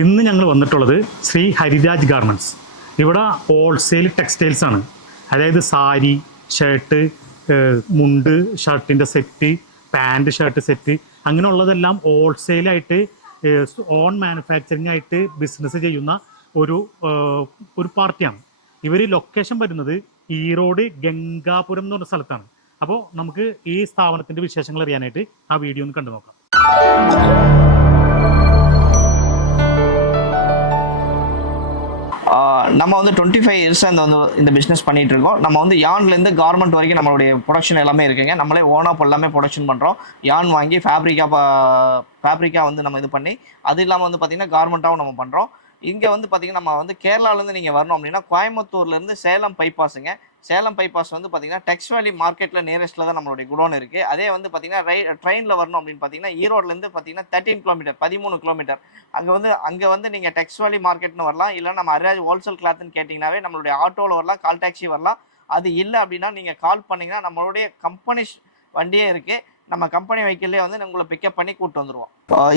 ഇന്ന് ഞങ്ങൾ വന്നിട്ടുള്ളത് ശ്രീ ഹരിരാജ് ഗാർമെന്റ്സ് ഇവിടെ ഹോൾസെയിൽ ടെക്സ്റ്റൈൽസ് ആണ്. അതായത് സാരി ഷർട്ട് മുണ്ട് ഷർട്ടിന്റെ സെറ്റ് പാന്റ് ഷർട്ട് സെറ്റ് അങ്ങനെയുള്ളതെല്ലാം ഹോൾസെയിലായിട്ട് ഓൺ മാനുഫാക്ചറിങ് ആയിട്ട് ബിസിനസ് ചെയ്യുന്ന ഒരു ഒരു പാർട്ടിയാണ്. ഇവർ ലൊക്കേഷൻ വരുന്നത് ഈറോഡ് ഗംഗാപുരം എന്ന് പറഞ്ഞ സ്ഥലത്താണ്. അപ്പോൾ നമുക്ക് ഈ സ്ഥാപനത്തിന്റെ വിശേഷങ്ങൾ അറിയാനായിട്ട് ആ വീഡിയോ ഒന്ന് കണ്ടു നോക്കാം நம்ம வந்து டுவெண்ட்டி ஃபைவ் இயர்ஸ் இந்த வந்து இந்த பிஸ்னஸ் பண்ணிட்டு இருக்கோம். நம்ம வந்து யான்லேருந்து கார்மெண்ட் வரைக்கும் நம்மளுடைய ப்ரொடக்ஷன் எல்லாமே இருக்குங்க. நம்மளே ஓனாக எல்லாமே ப்ரொடக்ஷன் பண்ணுறோம் யான் வாங்கி ஃபேப்ரிக்காக ஃபேப்ரிக்காக வந்து நம்ம இது பண்ணி அது இல்லாமல் வந்து பார்த்திங்கன்னா கார்மெண்ட்டாகவும் நம்ம பண்ணுறோம் இங்கே வந்து பார்த்திங்கன்னா நம்ம வந்து கேரளாலேருந்து நீங்கள் வரணும் அப்படின்னா கோயம்புத்தூர்லேருந்து சேலம் பைபாஸுங்க சேலம் பைபாஸ் வந்து பார்த்தீங்கன்னா டெக்ஸ் வேலி மார்க்கெட்டில் நியரஸ்ட்டில் தான் நம்மளுடைய குடோன் இருக்குது அதே வந்து பார்த்தீங்கன்னா ரை ட்ரெயினில் வரணும் அப்படின்னு பார்த்தீங்கன்னா ஈரோட்லேருந்து பார்த்தீங்கன்னா தேர்ட்டின் கிலோமீட்டர் பதிமூணு கிலோமீட்டர் அங்கே வந்து அங்கே வந்து நீங்கள் டெக்ஸ் வேலி மார்க்கெட்னு வரலாம். இல்லை நம்ம அரியாஜ் ஹோல்சேல் கிளாத்னு கேட்டிங்கனாவே நம்மளுடைய ஆட்டோவில் வரலாம் கால் டாக்ஸி வரலாம். அது இல்லை அப்படின்னா நீங்கள் கால் பண்ணீங்கன்னா நம்மளுடைய கம்பெனிஸ் வண்டியே இருக்குது நம்ம கம்பெனி வெஹிக்கிள்லேயே வந்து உங்களை பிக்கப் பண்ணி கூட்டு வந்துருவோம்.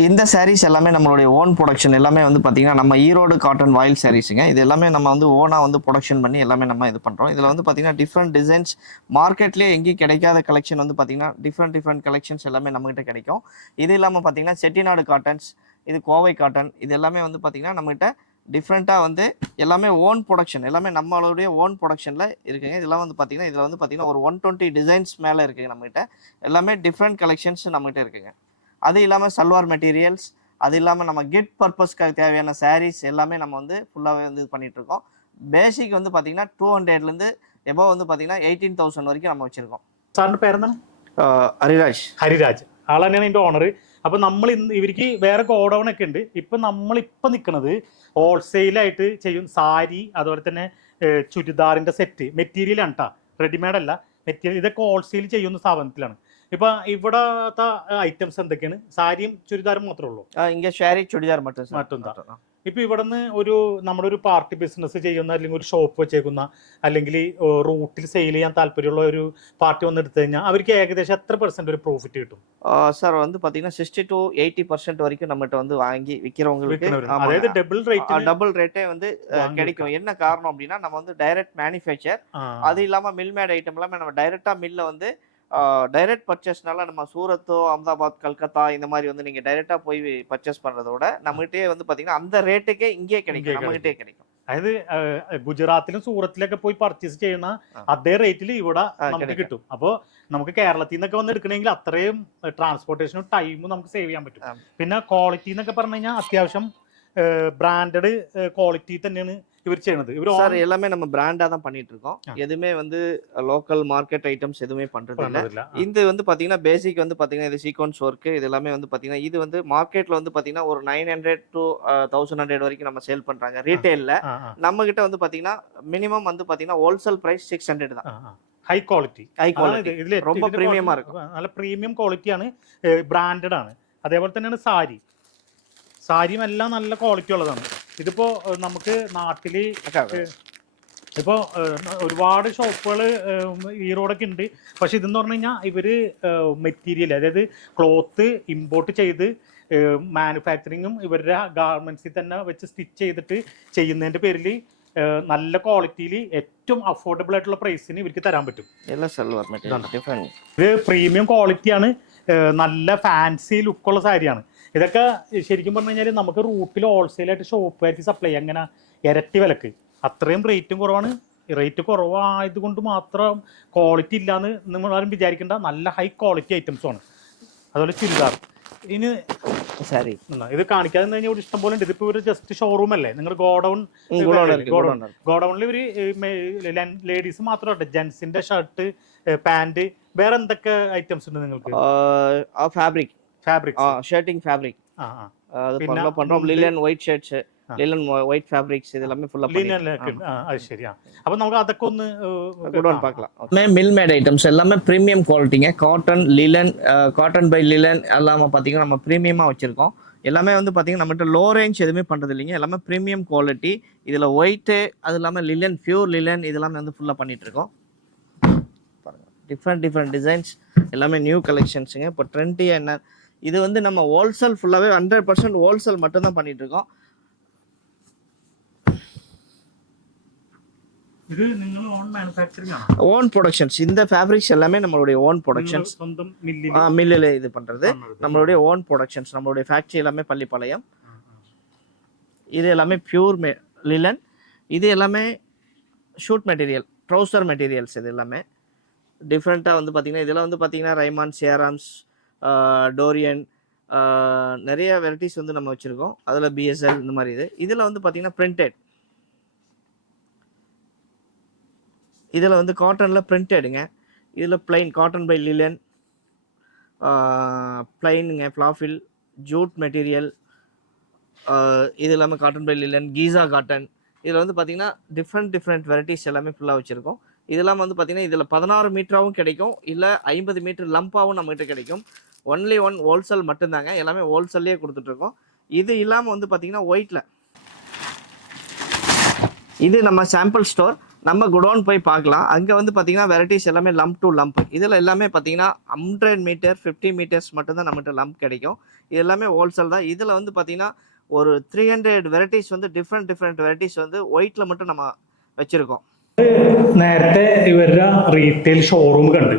இந்த சாரீஸ் எல்லாமே நம்மளுடைய ஓன் ப்ரொடக்ஷன் எல்லாமே வந்து பார்த்தீங்கன்னா நம்ம ஈரோடு காட்டன் வாயில் சாரீஸுங்க இது எல்லாமே நம்ம வந்து ஓனாக வந்து ப்ரொடக்ஷன் பண்ணி எல்லாமே நம்ம இது பண்ணுறோம் இதில் வந்து பார்த்தீங்கன்னா டிஃப்ரெண்ட் டிசைன்ஸ் மார்க்கெட்லேயே எங்கேயும் கிடைக்காத கலெக்ஷன் வந்து பார்த்தீங்கன்னா டிஃப்ரெண்ட் டிஃப்ரெண்ட் கலெக்ஷன்ஸ் எல்லாமே நம்மகிட்ட கிடைக்கும். இது இல்லாமல் பார்த்தீங்கன்னா செட்டிநாடு காட்டன்ஸ் இது கோவை காட்டன் இது எல்லாமே வந்து பார்த்தீங்கன்னா நம்மகிட்ட டிஃப்ரெண்ட்டாக வந்து எல்லாமே ஓன் ப்ரொடக்ஷன் எல்லாமே நம்மளுடைய ஓன் ப்ரொடக்ஷனில் இருக்குங்க இதெல்லாம் வந்து பார்த்தீங்கன்னா இதில் வந்து பார்த்தீங்கன்னா ஒரு ஒன் டுவெண்ட்டி டிசைன்ஸ் மேலே இருக்குங்க நம்மகிட்ட எல்லாமே டிஃப்ரெண்ட் கலெக்ஷன்ஸ் நம்மகிட்ட இருக்குங்க அது இல்லாமல் சல்வார் மெட்டீரியல்ஸ் அது இல்லாமல் நம்ம கிட் பர்பஸ்க்காக தேவையான சாரீஸ் எல்லாமே நம்ம வந்து ஃபுல்லாகவே வந்து இது பண்ணிட்டு இருக்கோம் பேசிக் வந்து பார்த்தீங்கன்னா டூ ஹண்ட்ரட்லேருந்து எபோ வந்து பார்த்தீங்கன்னா எயிட்டீன் தௌசண்ட் வரைக்கும் நம்ம വച്ചിരിക്കും സാറിൻ്റെ പേരെന്താണ് ഹരിരാജ് ഹരിരാജ് ആൾ തന്നെയാണ് ഇതിന്റെ ഓണർ അപ്പൊ നമ്മൾ ഇന്ന് ഇവർക്ക് വേറെ ഗോഡൗൺ ഒക്കെ ഉണ്ട് ഇപ്പൊ നമ്മൾ ഇപ്പൊ നിൽക്കുന്നത് ഹോൾസെയിലായിട്ട് ചെയ്യും സാരി അതുപോലെ തന്നെ ഏഹ്, ചുരിദാറിന്റെ സെറ്റ് മെറ്റീരിയൽ ആണ് കേട്ടോ റെഡിമെയ്ഡ് അല്ല മെറ്റീരിയൽ ഇതൊക്കെ ഹോൾസെയിൽ ചെയ്യുന്ന സ്ഥാപനത്തിലാണ് ഇപ്പൊ ഇവിടത്തെ ഐറ്റംസ് എന്തൊക്കെയാണ് സാരിയും ചുരിദാറും മാത്രമേ ഉള്ളൂ இங்கே ஷேரி சுடிதார் மட்டும் சார் மட்டும் தான். ഇപ്പൊ ഇവിടുന്ന് ഒരു നമ്മുടെ ഒരു പാർട്ടി ബിസിനസ് ചെയ്യുന്ന അല്ലെങ്കിൽ ഒരു ഷോപ്പ് വെച്ചേക്കുന്ന അല്ലെങ്കിൽ റൂട്ടിൽ സെയിൽ ചെയ്യാൻ താല്പര്യമുള്ള ഒരു പാർട്ടി വന്ന് എടുത്തു കഴിഞ്ഞാൽ അവർക്ക് ഏകദേശം എത്ര പെർസെന്റ് ഒരു പ്രോഫിറ്റ് കിട്ടും சார் வந்து பார்த்தீங்கன்னா சிக்ஸ்டி டு எயிட்டி பர்சன்ட் வரைக்கும் நம்மகிட்ட வந்து வாங்கி விற்கிறவங்களுக்கு വിൽക്കുന്നവര്. അതായത് ഡബിൾ റേറ്റ് டபுள் ரேட்டே வந்து அஹ், வாங்கி கிடைக்கும் என்ன காரணம் அப்படின்னா நம்ம வந்து டைரக்ட் மேனுஃபேக்சர் அது இல்லாமல் மில்மேட் ஐட்டம் எல்லாமே நம்ம டைரெக்டாக மில்ல வந்து டைரக்ட் பர்ச்சேஸ்னால நம்ம சூரத்தோ அகமதாபாத் கல்கத்தா இந்த மாதிரி வந்து நீங்கள் டைரெக்டாக போய் பர்ச்சேஸ் பண்ணுறதோட நம்மகிட்டே வந்து பார்த்தீங்கன்னா அந்த ரேட்டுக்கே இங்கேயே இங்கே கிடைக்கும் நம்மகிட்டே கிடைக்கும் അതായത് ഏഹ്, ഗുജറാത്തിലും സൂറത്തിലൊക്കെ പോയി പർച്ചേസ് ചെയ്യുന്ന ആ. അതേ റേറ്റിൽ ഇവിടെ ആ, നമുക്ക് கிடைக்கும். കിട്ടും അപ്പോൾ നമുക്ക് കേരളത്തിൽ നിന്നൊക്കെ വന്ന് എടുക്കണമെങ്കിൽ അത്രയും ട്രാൻസ്പോർട്ടേഷനും ടൈമും നമുക്ക് സേവ് ചെയ്യാൻ പറ്റും ആ. പിന്നെ ക്വാളിറ്റി എന്നൊക്കെ പറഞ്ഞു കഴിഞ്ഞാൽ അത്യാവശ്യം ബ്രാൻഡഡ് ക്വാളിറ്റി തന്നെയാണ് ഇവർ ചെയ്യണത് ഇവർ சார் எல்லாமே நம்ம பிராண்டாக தான் பண்ணிட்டு இருக்கோம் ஆ. எதுவுமே வந்து லோக்கல் மார்க்கெட் ஐட்டம்ஸ் எதுவுமே பண்ணுறது இல்லை പണ്ടതില്ല இது வந்து பார்த்தீங்கன்னா பேசிக் வந்து பார்த்தீங்கன்னா இது சீக்வன்ஸ் ஒர்க்கு இது எல்லாமே வந்து பார்த்தீங்கன்னா இது வந்து மார்க்கெட்டில் வந்து பார்த்தீங்கன்னா ஒரு nine hundred to thousand hundred வரைக்கும் நம்ம சேல் பண்ணுறாங்க ரீட்டெயிலில் நம்ம கிட்ட வந்து பார்த்தீங்கன்னா மினிமம் வந்து பார்த்தீங்கன்னா ஹோல்சேல் ப்ரைஸ் சிக்ஸ் ஹண்ட்ரட் தான் ഹൈ ക്വാളിറ്റി ஹை குவாலிட்டி ரொம்ப premium-ஆ இருக்கும். നല്ല പ്രീമിയം ക്വാളിറ്റിയാണ് ബ്രാൻഡഡ് ആണ് അതേപോലെ തന്നെയാണ് സാരി സാരിയും എല്ലാം നല്ല ക്വാളിറ്റി ഉള്ളതാണ് ഇതിപ്പോ നമുക്ക് നാട്ടിൽ ഇപ്പോ ഒരുപാട് ഷോപ്പുകൾ ഈറോഡൊക്കെ ഉണ്ട്. പക്ഷെ ഇതെന്ന് പറഞ്ഞു കഴിഞ്ഞാൽ ഇവർ മെറ്റീരിയൽ അതായത് ക്ലോത്ത് ഇമ്പോർട്ട് ചെയ്ത് മാനുഫാക്ചറിങ്ങും ഇവരുടെ ഗാർമെന്റ്സിൽ തന്നെ വെച്ച് സ്റ്റിച്ച് ചെയ്തിട്ട് ചെയ്യുന്നതിന്റെ പേരിൽ നല്ല ക്വാളിറ്റിയിൽ ഏറ്റവും അഫോർഡബിൾ ആയിട്ടുള്ള പ്രൈസിന് ഇവർക്ക് തരാൻ പറ്റും. ഇത് പ്രീമിയം ക്വാളിറ്റിയാണ് നല്ല ഫാൻസി ലുക്കുള്ള സാരിയാണ്. ഇതൊക്കെ ശരിക്കും പറഞ്ഞു കഴിഞ്ഞാൽ നമുക്ക് റൂട്ടിൽ ഹോൾസെയിലായിട്ട് ആയിട്ട് സപ്ലൈ അങ്ങനെ ഇരട്ടി വിലക്ക്. അത്രയും റേറ്റും കുറവാണ്. റേറ്റ് കുറവായതുകൊണ്ട് മാത്രം ക്വാളിറ്റി ഇല്ലാന്ന് നിങ്ങൾ ആരും വിചാരിക്കേണ്ട. നല്ല ഹൈ ക്വാളിറ്റി ഐറ്റംസുമാണ് അതുപോലെ ചുരിദാർ. ഇനി സാരി ഇത് കാണിക്കാതെ കഴിഞ്ഞാൽ ഇവിടെ ഇഷ്ടം പോലെ ഉണ്ട്. ഇതിപ്പോ ഒരു ജസ്റ്റ് ഷോറൂം അല്ലേ? നിങ്ങൾ ഗോഡൌൺ ഗോഡൌണിൽ ഇവർ ലേഡീസ് മാത്രമല്ല ജെന്റ്സിന്റെ ഷർട്ട് പാന്റ് വേറെ എന്തൊക്കെ ഐറ്റംസ് ഉണ്ട് നിങ്ങൾക്ക്? ഫാബ്രിക് ഫാബ്രിക് ஷர்ட்டிங் ஃபேப்ரிக் ആ ആ அது பின்ன பண்ணலாம் பண்றோம் முந்து- லிலன் ஒயிட் ஷர்ட்ஸ் ஆ. லிலன் ஒயிட் ஃபேப்ரிக்ஸ் இது எல்லாமே ஃபுல்லா ലിനലൊക്കെ ഉണ്ട്. ആ അത് ശരിയാ അപ്പൊ നമുക്ക് അതൊക്കെ ഒന്ന് ഏഹ്, குடோன் ആ, பார்க்கலாம் மில் மேட் ஐட்டம்ஸ் எல்லாமே premium குவாலிட்டிங்க cotton linen cotton by linen எல்லாமே பார்த்தீங்கன்னா நம்ம ப்ரீமியமாக வச்சுருக்கோம் எல்லாமே வந்து பார்த்தீங்கன்னா நம்மகிட்ட லோ ரேஞ்ச் எதுவுமே பண்ணுறது இல்லைங்க எல்லாமே ப்ரீமியம் குவாலிட்டி இதில் ஒயிட்டு அது இல்லாமல் லிலன் பியூர் லிலன் இதெல்லாமே வந்து ஃபுல்லாக பண்ணிட்டு இருக்கோம் பாருங்கள் டிஃப்ரெண்ட் டிஃப்ரெண்ட் டிசைன்ஸ் எல்லாமே நியூ கலெக்ஷன்ஸுங்க இப்போ ட்ரெண்டியாக என்ன இது வந்து நம்ம ஹோல்சேல் ஃபுல்லாகவே ஹண்ட்ரட் பர்சன்ட் ஹோல்சேல் மட்டும்தான் பண்ணிட்டு இருக்கோம் ஓன் ப்ரொடக்ஷன்ஸ் இந்த ஃபேப்ரிக்ஸ் எல்லாமே நம்மளுடைய ஓன் ப்ரொடக்ஷன்ஸ் மில்லில். இது பண்ணுறது நம்மளுடைய ஓன் ப்ரொடக்ஷன்ஸ் நம்மளுடைய ஃபேக்ட்ரி எல்லாமே பள்ளிப்பாளையம். இது எல்லாமே பியூர் மெ லிலன் இது எல்லாமே ஷூட் மெட்டீரியல் ட்ரௌசர் மெட்டீரியல்ஸ் இது எல்லாமே. டிஃப்ரெண்ட்டாக வந்து பார்த்தீங்கன்னா இதெல்லாம் வந்து பார்த்தீங்கன்னா ரைமான் சேராம்ஸ் டோரியன் நிறைய வெரைட்டிஸ் வந்து நம்ம வச்சுருக்கோம். அதில் பிஎஸ்எல் இந்த மாதிரி இது. இதில் வந்து பார்த்திங்கன்னா பிரிண்டட் இதில் வந்து காட்டனில் பிரிண்டடுங்க இதில் பிளைன் காட்டன் பை லிலன் பிளைனுங்க ஃப்ளாஃபில் ஜூட் மெட்டீரியல் இது இல்லாமல் காட்டன் பை லிலன் கீசா காட்டன் இதில் வந்து பார்த்தீங்கன்னா டிஃப்ரெண்ட் டிஃப்ரெண்ட் வெரைட்டிஸ் எல்லாமே ஃபுல்லாக வச்சுருக்கோம். இதெல்லாம் வந்து பார்த்தீங்கன்னா இதில் பதினாறு மீட்டராகவும் கிடைக்கும். இல்லை ஐம்பது மீட்டர் லம்பாகவும் நம்மகிட்ட கிடைக்கும். ஒன்லி ஒன் ஹோல்சேல் மட்டும்தாங்க எல்லாமே ஹோல்சேல்லே கொடுத்துட்ருக்கோம் இது இல்லாமல் வந்து பார்த்தீங்கன்னா ஒயிட்டில் இது நம்ம சாம்பிள் ஸ்டோர் நம்ம குடோன் போய் பார்க்கலாம் அங்கே வந்து பார்த்தீங்கன்னா வெரைட்டிஸ் எல்லாமே லம்ப் டு லம்ப் இதில் எல்லாமே பார்த்தீங்கன்னா ஹண்ட்ரட் மீட்டர் ஃபிஃப்டி மீட்டர்ஸ் மட்டும்தான் நம்மகிட்ட லம்ப் கிடைக்கும் இது எல்லாமே ஹோல்சேல் தான் இதில் வந்து பார்த்தீங்கன்னா ஒரு த்ரீ ஹண்ட்ரட் வெரைட்டிஸ் வந்து டிஃப்ரெண்ட் டிஃப்ரெண்ட் வெரைட்டிஸ் வந்து ஒயிட்டில் மட்டும் நம்ம വച്ചിരിക്കോം നേരത്തെ ഇവരുടെ റീറ്റെയിൽ ഷോറൂം കണ്ട്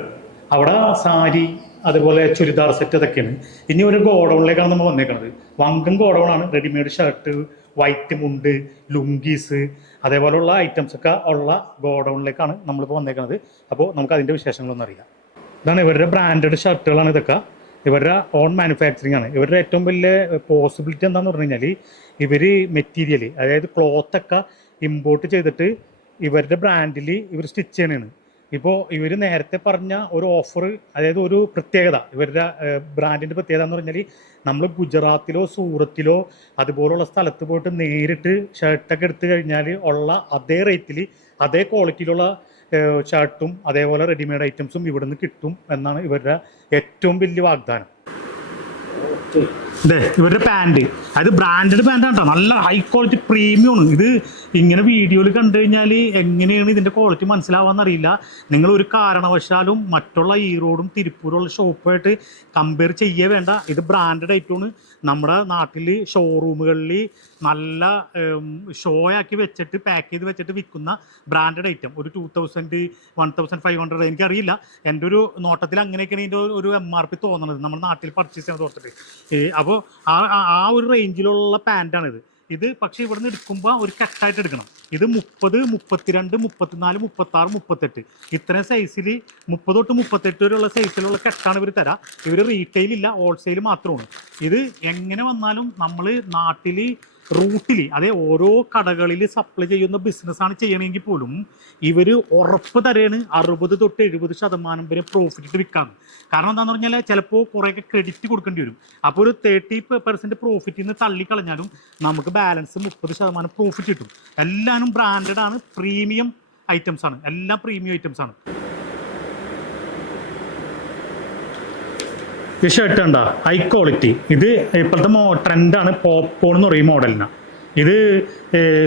അവിടെ സാരി അതുപോലെ ചുരിദാർ സെറ്റ് അതൊക്കെയാണ് ഇനി ഒരു ഗോഡൗണിലേക്കാണ് നമ്മൾ വന്നേക്കുന്നത് വങ്കം ഗോഡൗണാണ്. റെഡിമെയ്ഡ് ഷർട്ട് വൈറ്റ് മുണ്ട് ലുങ്കീസ് അതേപോലെയുള്ള ഐറ്റംസ് ഒക്കെ ഉള്ള ഗോഡൗണിലേക്കാണ് നമ്മളിപ്പോൾ വന്നേക്കുന്നത് അപ്പോൾ നമുക്ക് അതിന്റെ വിശേഷങ്ങളൊന്നും അറിയാം. ഇതാണ് ഇവരുടെ ബ്രാൻഡഡ് ഷർട്ടുകളാണ് ഇതൊക്കെ. ഇവരുടെ ഓൺ മാനുഫാക്ചറിങ് ആണ്. ഇവരുടെ ഏറ്റവും വലിയ പോസിബിലിറ്റി എന്താന്ന് പറഞ്ഞു കഴിഞ്ഞാൽ ഇവർ മെറ്റീരിയൽ അതായത് ക്ലോത്തൊക്കെ ഇമ്പോർട്ട് ചെയ്തിട്ട് ഇവരുടെ ബ്രാൻഡിൽ ഇവർ സ്റ്റിച്ച് ചെയ്യണതാണ് ഇപ്പോൾ ഇവർ നേരത്തെ പറഞ്ഞ ഒരു ഓഫർ അതായത് ഒരു പ്രത്യേകത ഇവരുടെ ബ്രാൻഡിന്റെ പ്രത്യേകത എന്ന് പറഞ്ഞാൽ നമ്മൾ ഗുജറാത്തിലോ സൂറത്തിലോ അതുപോലുള്ള സ്ഥലത്ത് പോയിട്ട് നേരിട്ട് ഷർട്ടൊക്കെ എടുത്തു കഴിഞ്ഞാൽ ഉള്ള അതേ റേറ്റിൽ അതേ ക്വാളിറ്റിയിലുള്ള ഷർട്ടും അതേപോലെ റെഡിമെയ്ഡ് ഐറ്റംസും ഇവിടുന്ന് കിട്ടും എന്നാണ് ഇവരുടെ ഏറ്റവും വലിയ വാഗ്ദാനം. ഇവരുടെ പാന്റ് അത് ബ്രാൻഡഡ് പാന്റാണ് കേട്ടോ നല്ല ഹൈ ക്വാളിറ്റി പ്രീമിയം ആണ്. ഇത് ഇങ്ങനെ വീഡിയോയിൽ കണ്ടു കഴിഞ്ഞാൽ എങ്ങനെയാണ് ഇതിന്റെ ക്വാളിറ്റി മനസ്സിലാവാന്ന് അറിയില്ല. നിങ്ങൾ ഒരു കാരണവശാലും മറ്റുള്ള ഈറോഡും തിരുപ്പൂരുള്ള ഷോപ്പുമായിട്ട് കമ്പയർ ചെയ്യേ വേണ്ട. ഇത് ബ്രാൻഡഡ് ഐറ്റമാണ് നമ്മുടെ നാട്ടിൽ ഷോറൂമുകളിൽ നല്ല ഷോ ആക്കി വെച്ചിട്ട് പാക്ക് ചെയ്ത് വെച്ചിട്ട് വിൽക്കുന്ന ബ്രാൻഡഡ് ഐറ്റം ഒരു two thousand one thousand five hundred എനിക്കറിയില്ല. എന്റെ ഒരു നോട്ടത്തിൽ അങ്ങനെയൊക്കെയാണ് ഇതിന്റെ ഒരു എം ആർ പി തോന്നുന്നത് നമ്മുടെ നാട്ടിൽ പർച്ചേസ് ചെയ്യാൻ ഓർത്തിട്ട്. അപ്പോൾ ആ ആ- ആ ഒരു റേഞ്ചിലുള്ള പാന്റാണിത് ഇത് ഇത് പക്ഷേ ഇവിടുന്ന് എടുക്കുമ്പോൾ ഒരു കട്ടായിട്ട് എടുക്കണം. ഇത് മുപ്പത് മുപ്പത്തിരണ്ട് മുപ്പത്തിനാല് മുപ്പത്താറ് മുപ്പത്തെട്ട്. ഇത്രയും സൈസിൽ മുപ്പത് തൊട്ട് മുപ്പത്തെട്ട് വരെയുള്ള സൈസിലുള്ള കെട്ടാണ് ഇവർ തരാം. ഇവർ റീറ്റെയിൽ ഇല്ല ഹോൾസെയിൽ മാത്രമാണ്. ഇത് എങ്ങനെ വന്നാലും നമ്മൾ നാട്ടിൽ റൂട്ടിൽ അതേ ഓരോ കടകളിൽ സപ്ലൈ ചെയ്യുന്ന ബിസിനസ്സാണ് ചെയ്യണമെങ്കിൽ പോലും ഇവർ ഉറപ്പ് തരാണ് അറുപത് തൊട്ട് എഴുപത് ശതമാനം വരെ പ്രോഫിറ്റ് വിൽക്കാന്ന് കാരണം എന്താണെന്ന് പറഞ്ഞാൽ ചിലപ്പോൾ കുറേയൊക്കെ ക്രെഡിറ്റ് കൊടുക്കേണ്ടി വരും. അപ്പോൾ ഒരു തേർട്ടി പെർസെന്റ് പ്രോഫിറ്റിൽ നിന്ന് തള്ളിക്കളഞ്ഞാലും നമുക്ക് ബാലൻസ് മുപ്പത് ശതമാനം പ്രോഫിറ്റ് കിട്ടും. എല്ലാവരും ബ്രാൻഡഡ് ആണ് പ്രീമിയം ഐറ്റംസ് ആണ്. എല്ലാം പ്രീമിയം ഐറ്റംസ് ആണ്. ഈ ഷർട്ട് കണ്ട ഹൈ ക്വാളിറ്റി ഇത് ഇപ്പോഴത്തെ മോ ട്രെൻഡാണ് പോപ്കോൺ എന്ന് പറയും മോഡലിന് ഇത്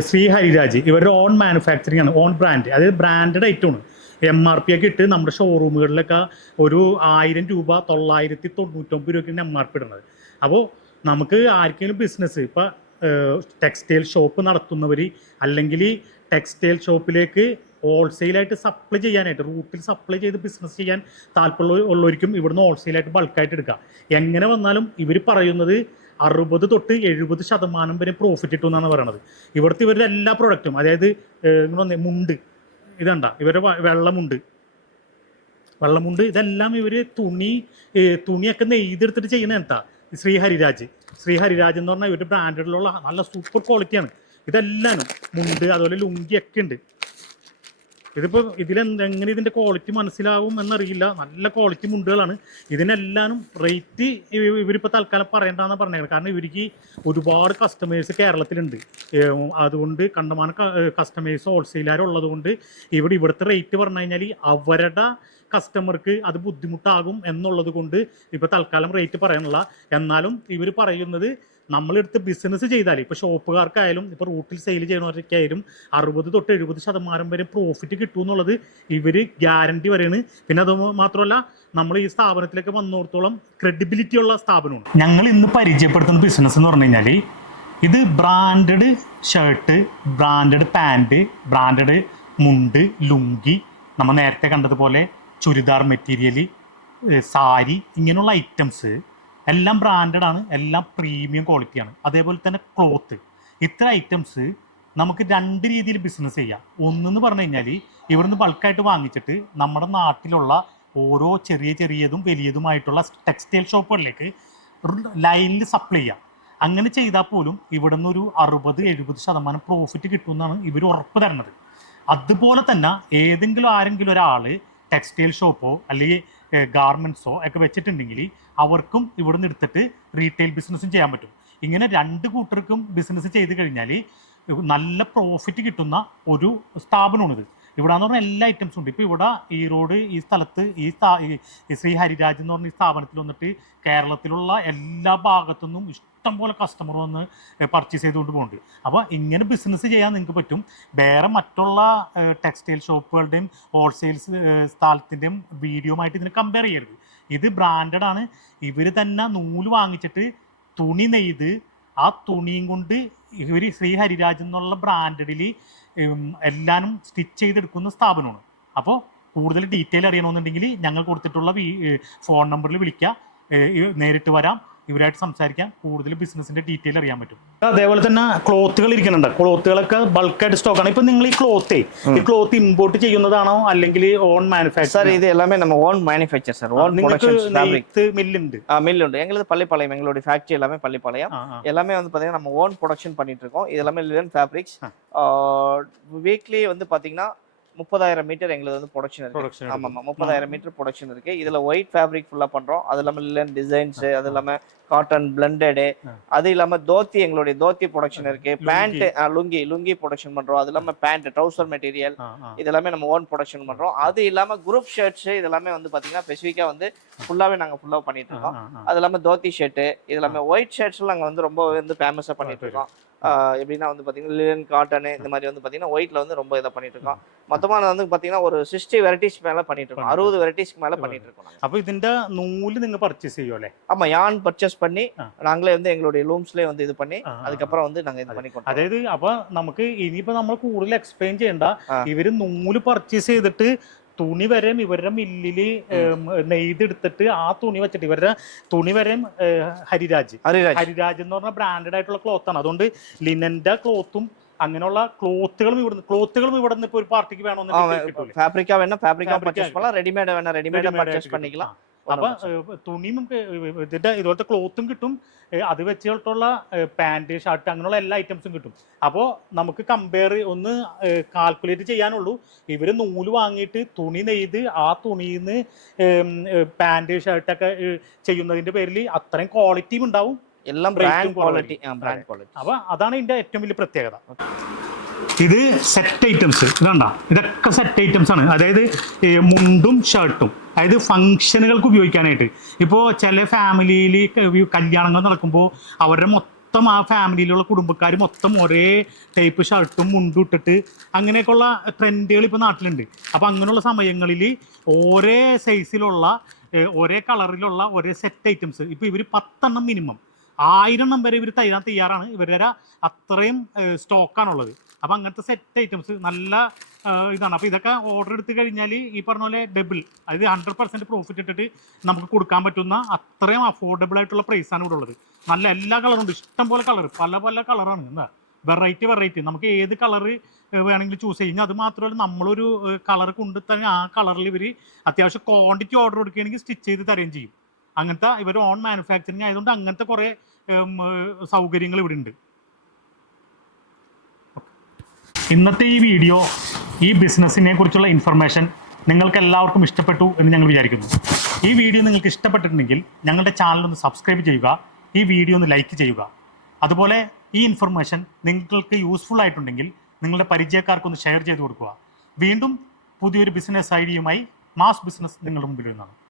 ശ്രീ ഹരിരാജ് ഇവരുടെ ഓൺ മാനുഫാക്ചറിങ് ആണ് ഓൺ ബ്രാൻഡ് അതായത് ബ്രാൻഡഡ് ഐറ്റമാണ് എം ആർ പി ഒക്കെ ഇട്ട് നമ്മുടെ ഷോറൂമുകളിലൊക്കെ ഒരു ആയിരം രൂപ തൊള്ളായിരത്തി തൊണ്ണൂറ്റൊമ്പത് രൂപയ്ക്കാണ് എം ആർ പി ഇടുന്നത്. അപ്പോൾ നമുക്ക് ആർക്കെങ്കിലും ബിസിനസ് ഇപ്പം ടെക്സ്റ്റൈൽ ഷോപ്പ് നടത്തുന്നവർ അല്ലെങ്കിൽ ടെക്സ്റ്റൈൽ ഷോപ്പിലേക്ക് ഹോൾസെയിലായിട്ട് സപ്ലൈ ചെയ്യാനായിട്ട് റൂട്ടിൽ സപ്ലൈ ചെയ്ത് ബിസിനസ് ചെയ്യാൻ താല്പര്യം ഉള്ളവർക്കും ഇവിടുന്ന് ഹോൾസെയിലായിട്ട് ബൾക്കായിട്ട് എടുക്കാം. എങ്ങനെ വന്നാലും ഇവർ പറയുന്നത് അറുപത് തൊട്ട് എഴുപത് ശതമാനം വരെ പ്രോഫിറ്റ് കിട്ടും എന്നാണ് പറയുന്നത് ഇവിടുത്തെ ഇവരുടെ എല്ലാ പ്രൊഡക്റ്റും അതായത് മുണ്ട്. ഇതണ്ട ഇവരുടെ വെള്ളമുണ്ട്. വെള്ളമുണ്ട് ഇതെല്ലാം ഇവർ തുണി തുണിയൊക്കെ നെയ്തെടുത്തിട്ട് ചെയ്യുന്ന എന്താ? ശ്രീ ഹരിരാജ് ശ്രീ ഹരിരാജ് എന്ന് പറഞ്ഞാൽ ഇവരുടെ ബ്രാൻഡിലുള്ള നല്ല സൂപ്പർ ക്വാളിറ്റിയാണ് ഇതെല്ലാം മുണ്ട് അതുപോലെ ലുങ്കിയൊക്കെ ഉണ്ട്. ഇതിപ്പോൾ ഇതിൽ എങ്ങനെ ഇതിന്റെ ക്വാളിറ്റി മനസ്സിലാവും എന്നറിയില്ല. നല്ല ക്വാളിറ്റി മുണ്ടുകളാണ്. ഇതിനെല്ലാനും റേറ്റ് ഇവരിപ്പോൾ തൽക്കാലം പറയണ്ടെന്ന് പറഞ്ഞത് കാരണം ഇവർക്ക് ഒരുപാട് കസ്റ്റമേഴ്സ് കേരളത്തിലുണ്ട്. അതുകൊണ്ട് കണ്ടമാന കസ്റ്റമേഴ്സ് ഹോൾസെയിലാർ ഉള്ളതുകൊണ്ട് ഇവിടെ ഇവിടുത്തെ റേറ്റ് പറഞ്ഞു കഴിഞ്ഞാൽ അവരുടെ കസ്റ്റമർക്ക് അത് ബുദ്ധിമുട്ടാകും എന്നുള്ളത് കൊണ്ട് ഇപ്പൊ തൽക്കാലം റേറ്റ് പറയാനുള്ള. എന്നാലും ഇവർ പറയുന്നത് നമ്മളെടുത്ത് ബിസിനസ് ചെയ്താൽ ഇപ്പോൾ ഷോപ്പുകാർക്കായാലും ഇപ്പോൾ റൂട്ടിൽ സെയിൽ ചെയ്യുന്നവർക്കായാലും അറുപത് തൊട്ട് എഴുപത് ശതമാനം വരെ പ്രോഫിറ്റ് കിട്ടും എന്നുള്ളത് ഇവർ ഗ്യാരണ്ടി വരെയാണ് പിന്നെ അത് മാത്രമല്ല നമ്മൾ ഈ സ്ഥാപനത്തിലേക്ക് വന്നോടത്തോളം ക്രെഡിബിലിറ്റി ഉള്ള സ്ഥാപനമാണ്. ഞങ്ങൾ ഇന്ന് പരിചയപ്പെടുത്തുന്ന ബിസിനസ് എന്ന് പറഞ്ഞു കഴിഞ്ഞാൽ ഇത് branded shirt branded pant branded മുണ്ട് ലുങ്കി നമ്മൾ നേരത്തെ കണ്ടതുപോലെ ചുരിദാർ മെറ്റീരിയൽ സാരി ഇങ്ങനെയുള്ള ഐറ്റംസ് എല്ലാം ബ്രാൻഡഡ് ആണ് എല്ലാം പ്രീമിയം ക്വാളിറ്റിയാണ് അതേപോലെ തന്നെ ക്ലോത്ത് ഇത്ര ഐറ്റംസ് നമുക്ക് രണ്ട് രീതിയിൽ ബിസിനസ് ചെയ്യാം. ഒന്നെന്ന് പറഞ്ഞു കഴിഞ്ഞാൽ ഇവിടുന്ന് ബൾക്കായിട്ട് വാങ്ങിച്ചിട്ട് നമ്മുടെ നാട്ടിലുള്ള ഓരോ ചെറിയ ചെറിയതും വലിയതുമായിട്ടുള്ള ടെക്സ്റ്റൈൽ ഷോപ്പുകളിലേക്ക് ലൈനിൽ സപ്ലൈ ചെയ്യാം. അങ്ങനെ ചെയ്താൽ പോലും ഇവിടെ നിന്ന് ഒരു അറുപത് എഴുപത് ശതമാനം പ്രോഫിറ്റ് കിട്ടുമെന്നാണ് ഇവർ ഉറപ്പ് തരുന്നത്. അതുപോലെ തന്നെ ഏതെങ്കിലും ആരെങ്കിലും ഒരാൾ ടെക്സ്റ്റൈൽ ഷോപ്പോ അല്ലെങ്കിൽ ഗാർമെന്റ്സോ ഒക്കെ വെച്ചിട്ടുണ്ടെങ്കിൽ അവർക്കും ഇവിടുന്ന് എടുത്തിട്ട് റീറ്റെയിൽ ബിസിനസ്സും ചെയ്യാൻ പറ്റും. ഇങ്ങനെ രണ്ട് കൂട്ടർക്കും ബിസിനസ് ചെയ്ത് കഴിഞ്ഞാൽ നല്ല പ്രോഫിറ്റ് കിട്ടുന്ന ഒരു സ്ഥാപനമാണിത്. ഇവിടെ എന്ന് പറഞ്ഞാൽ എല്ലാ ഐറ്റംസും ഉണ്ട്. ഇപ്പോൾ ഇവിടെ ഈ റോഡ് ഈ സ്ഥാ- ഈ ശ്രീ ഹരിരാജ് എന്ന് പറഞ്ഞ ഈ സ്ഥാപനത്തിൽ വന്നിട്ട് കേരളത്തിലുള്ള എല്ലാ ഭാഗത്തുനിന്നും ഇഷ്ടം പോലെ കസ്റ്റമർ വന്ന് പർച്ചേസ് ചെയ്തുകൊണ്ട് പോകുന്നുണ്ട് അപ്പോൾ ഇങ്ങനെ ബിസിനസ് ചെയ്യാൻ നിങ്ങൾക്ക് പറ്റും. വേറെ മറ്റുള്ള ടെക്സ്റ്റൈൽ ഷോപ്പുകളുടെയും ഹോൾസെയിൽസ് സ്ഥലത്തിന്റെയും വീഡിയോമായിട്ട് ഇതിനെ കമ്പയർ ചെയ്യരുത്. ഇത് ബ്രാൻഡഡ് ആണ്. ഇവർ തന്നെ നൂൽ വാങ്ങിച്ചിട്ട് തുണി നെയ്ത് ആ തുണിയും കൊണ്ട് ഇവർ ശ്രീ ഹരിരാജ് എന്നുള്ള ബ്രാൻഡഡിൽ എല്ലാനും സ്റ്റിച്ച് ചെയ്തെടുക്കുന്ന സ്ഥാപനമാണ്. അപ്പോൾ കൂടുതൽ ഡീറ്റെയിൽ അറിയണമെന്നുണ്ടെങ്കിൽ ഞങ്ങൾ കൊടുത്തിട്ടുള്ള ഫോൺ നമ്പറിൽ വിളിക്കുക നേരിട്ട് വരാം. ഇവരായിട്ട് സംസാരിക്കാം കൂടുതൽ ബിസിനസിന്റെ ഡീറ്റെയിൽ അറിയാൻ പറ്റും അതേപോലെ തന്നെ ക്ലോത്തുകൾ ഇരിക്കുന്നുണ്ട് ക്ലോത്തുകളൊക്കെ ബൾക്കായിട്ട് സ്റ്റോക്കാണ് ഇപ്പൊ നിങ്ങൾ ഈ ക്ലോത്തേ ഈ ക്ലോത്ത് ഇമ്പോർട്ട് ചെയ്യുന്നതാണോ അല്ലെങ്കിൽ ഓൺ சார் മാനുഫാക്ചർ இது எல்லாமே நம்ம ஓன் மேனுஃபேக்சர் சார் ஓன் നിങ്ങൾക്ക് ப்ரொடக்ஷன் ஃபேப்ரிக் നെയ്ത്ത് മില്ലുണ്ട് மில் உண்டு எங்களுது பள்ளிப்பாளையம் எங்களுடைய ஃபேக்டரி எல்லாமே பள்ளிப்பாளையம் ആ ആ எல்லாமே வந்து பார்த்தீங்கன்னா நம்ம ஓன் ப்ரொடக்ஷன் பண்ணிட்டு இருக்கோம் இது எல்லாமே லிலன் ஃபேப்ரிக்ஸ் ஆ. வீக்லி வந்து பார்த்தீங்கன்னா முப்பதாயிரம் மீட்டர் எங்களது வந்து ப்ரொடக்ஷன் இருக்கு. ஆமா ஆமா முப்பதாயிரம் மீட்டர் ப்ரொடக்ஷன் இருக்கு. இதுல ஒயிட் ஃபேப்ரிக் ஃபுல்லா பண்றோம். அது இல்லாம லிலன் டிசைன்ஸ் அது இல்லாம காட்டன் பிளண்டடு அது இல்லாம தோத்தி எங்களுடைய தோத்தி ப்ரொடக்ஷன் இருக்கு. பேண்ட் லுங்கி லுங்கி ப்ரொடக்ஷன் பண்றோம். அது இல்லாம பேண்ட் ட்ரௌசர் மெட்டீரியல் இது எல்லாமே நம்ம ஓன் ப்ரொடக்ஷன் பண்றோம். அது இல்லாம குரூப் ஷர்ட்ஸ் இது எல்லாமே வந்து பாத்தீங்கன்னா ஸ்பெசிஃபிக்கா வந்து ஃபுல்லாவே நாங்க ஃபுல்லா பண்ணிட்டு இருக்கோம். அது இல்லாம தோத்தி ஷர்ட் இது எல்லாமே ஒயிட் ஷர்ட்ஸ் நாங்க வந்து ரொம்ப வந்து ஃபேமஸா பண்ணிட்டு இருக்கோம். எப்படின்னா வந்து பாத்தீங்கன்னா லிலன் காட்டன் இந்த மாதிரி வந்து பாத்தீங்கன்னா ஒயிட்ல வந்து ரொம்ப இதை பண்ணிட்டு இருக்கோம் மொத்தமா நான் வந்து பாத்தீங்கன்னா ஒரு சிக்ஸ்டி வெரைட்டிஸ் மேல பண்ணிட்டு இருக்கோம் பண்ணிட்டு அறுபது வெரைட்டிஸ்க்கு மேல பண்ணிட்டு இருக்கோம் நாங்க. അപ്പൊ ഇതിന്റെ നൂല് നിങ്ങൾ പർച്ചേസ് ചെയ്യും അല്ലേ ஆமா யான் பர்ச்சேஸ் பண்ணி ஆ. நாங்களே வந்து எங்களுடைய லூம்ஸ்லயே வந்து இது பண்ணி ആ, ആ, ആ. அதுக்கப்புறம் வந்து நாங்க இது பண்ணி கொண்டு வரோம். അതായത് അപ്പൊ നമുക്ക് ഇനിയിപ്പോ നമ്മൾ കൂടുതൽ എക്സ്പ്ലെയിൻ ചെയ്യണ്ട ആ. ഇവര് നൂല് പർച്ചേസ് ചെയ്തിട്ട് തുണി വരെയും ഇവരുടെ മില്ലില് നെയ്തെടുത്തിട്ട് ആ തുണി വെച്ചിട്ട് ഇവരുടെ തുണി വരെയും ഏഹ്, ഹരിരാജ് ஹரிராஜ் ഹരിരാജ് എന്ന് പറഞ്ഞ ബ്രാൻഡഡ് ആയിട്ടുള്ള ക്ലോത്ത് ആണ് അതുകൊണ്ട് ലിനന്റെ ക്ലോത്തും അങ്ങനെയുള്ള ക്ലോത്തുകളും ഇവിടുന്ന് ക്ലോത്തുകളും ഇവിടെ നിന്ന് ഇപ്പൊ ഒരു പാർട്ടിക്ക് വേണമെന്നുണ്ടെങ്കിൽ കിട്ടൂലേ ஃபேப்ரிக்கா வேணா ஃபேப்ரிக்கா Fabric பர்ச்சேஸ் பண்ணலாம் ரெடிமேட் வேணா ரெடிமேட் Ready-made பர்ச்சேஸ் ആയിട്ട് பண்ணிக்கலாம் കിട്ടും. ആ. അപ്പൊ തുണിയും നമുക്ക് ഇതിന്റെ ഇതുപോലത്തെ ക്ലോത്തും കിട്ടും. അത് വെച്ചിട്ടുള്ള പാന്റ് ഷർട്ട് അങ്ങനെയുള്ള എല്ലാ ഐറ്റംസും കിട്ടും. അപ്പോൾ നമുക്ക് കമ്പയർ ഒന്ന് കാൽക്കുലേറ്റ് ചെയ്യാനുള്ളൂ. ഇവർ നൂൽ വാങ്ങിയിട്ട് തുണി നെയ്ത് ആ തുണിയിൽ നിന്ന് പാന്റ് ഷർട്ടൊക്കെ ചെയ്യുന്നതിന്റെ പേരിൽ അത്രയും ക്വാളിറ്റിയും ഉണ്ടാവും. എല്ലാം ബ്രാൻഡ് ക്വാളിറ്റി ബ്രാൻഡ് ക്വാളിറ്റി അപ്പൊ അതാണ് ഇതിന്റെ ഏറ്റവും വലിയ പ്രത്യേകത. ഇത് സെറ്റ് ഐറ്റംസ് ഇതാണ്ട ഇതൊക്കെ സെറ്റ് ഐറ്റംസ് ആണ്. അതായത് മുണ്ടും ഷർട്ടും. അതായത് ഫംഗ്ഷനുകൾക്ക് ഉപയോഗിക്കാനായിട്ട്. ഇപ്പോൾ ചില ഫാമിലിയിൽ കല്യാണങ്ങൾ നടക്കുമ്പോൾ അവരുടെ മൊത്തം ആ ഫാമിലിയിലുള്ള കുടുംബക്കാർ മൊത്തം ഒരേ ടൈപ്പ് ഷർട്ടും മുണ്ടും ഇട്ടിട്ട് അങ്ങനെയൊക്കെയുള്ള ട്രെൻഡുകൾ ഇപ്പോൾ നാട്ടിലുണ്ട്. അപ്പോൾ അങ്ങനെയുള്ള സമയങ്ങളിൽ ഒരേ സൈസിലുള്ള ഒരേ കളറിലുള്ള ഒരേ സെറ്റ് ഐറ്റംസ് ഇപ്പോൾ ഇവർ പത്തെണ്ണം മിനിമം ആയിരം എണ്ണം വരെ ഇവർ തയ്യാറാണ്. ഇവരുടെ അത്രയും സ്റ്റോക്കാണുള്ളത് അപ്പം അങ്ങനത്തെ സെറ്റ് ഐറ്റംസ് നല്ല ഇതാണ്. അപ്പോൾ ഇതൊക്കെ ഓർഡർ എടുത്തു കഴിഞ്ഞാൽ ഈ പറഞ്ഞ പോലെ ഡബിൾ അതായത് ഹൺഡ്രഡ് പെർസെന്റ് പ്രോഫിറ്റ് ഇട്ടിട്ട് നമുക്ക് കൊടുക്കാൻ പറ്റുന്ന അത്രയും അഫോർഡബിൾ ആയിട്ടുള്ള പ്രൈസ് ആണ് ഇവിടെ ഉള്ളത്. നല്ല എല്ലാ കളറും ഉണ്ട്. ഇഷ്ടം പോലെ കളർ പല പല കളറാണ് എന്താ? വെറൈറ്റി വെറൈറ്റി നമുക്ക് ഏത് കളർ വേണമെങ്കിലും ചൂസ് ചെയ്യും. അത് മാത്രമല്ല നമ്മളൊരു കളർ കൊണ്ട് തന്നെ ആ കളറിൽ ഇവർ അത്യാവശ്യം ക്വാണ്ടിറ്റി ഓർഡർ കൊടുക്കുകയാണെങ്കിൽ സ്റ്റിച്ച് ചെയ്ത് തരുകയും ചെയ്യും. അങ്ങനത്തെ ഇവർ ഓൺ മാനുഫാക്ചറിങ് ആയതുകൊണ്ട് അങ്ങനത്തെ കുറേ സൗകര്യങ്ങൾ ഇവിടെ ഉണ്ട് ഇന്നത്തെ ഈ വീഡിയോ ഈ ബിസിനസ്സിനെ കുറിച്ചുള്ള ഇൻഫർമേഷൻ നിങ്ങൾക്ക് എല്ലാവർക്കും ഇഷ്ടപ്പെട്ടു എന്ന് ഞങ്ങൾ വിചാരിക്കുന്നു. ഈ വീഡിയോ നിങ്ങൾക്ക് ഇഷ്ടപ്പെട്ടിട്ടുണ്ടെങ്കിൽ ഞങ്ങളുടെ ചാനൽ ഒന്ന് സബ്സ്ക്രൈബ് ചെയ്യുക ഈ വീഡിയോ ഒന്ന് ലൈക്ക് ചെയ്യുക. അതുപോലെ ഈ ഇൻഫർമേഷൻ നിങ്ങൾക്ക് യൂസ്ഫുൾ ആയിട്ടുണ്ടെങ്കിൽ നിങ്ങളുടെ പരിചയക്കാർക്കൊന്ന് ഷെയർ ചെയ്ത് കൊടുക്കുക. വീണ്ടും പുതിയൊരു ബിസിനസ് ഐഡിയയുമായി മാസ് ബിസിനസ് നിങ്ങളുടെ മുമ്പിൽ വരുന്നതാണ്.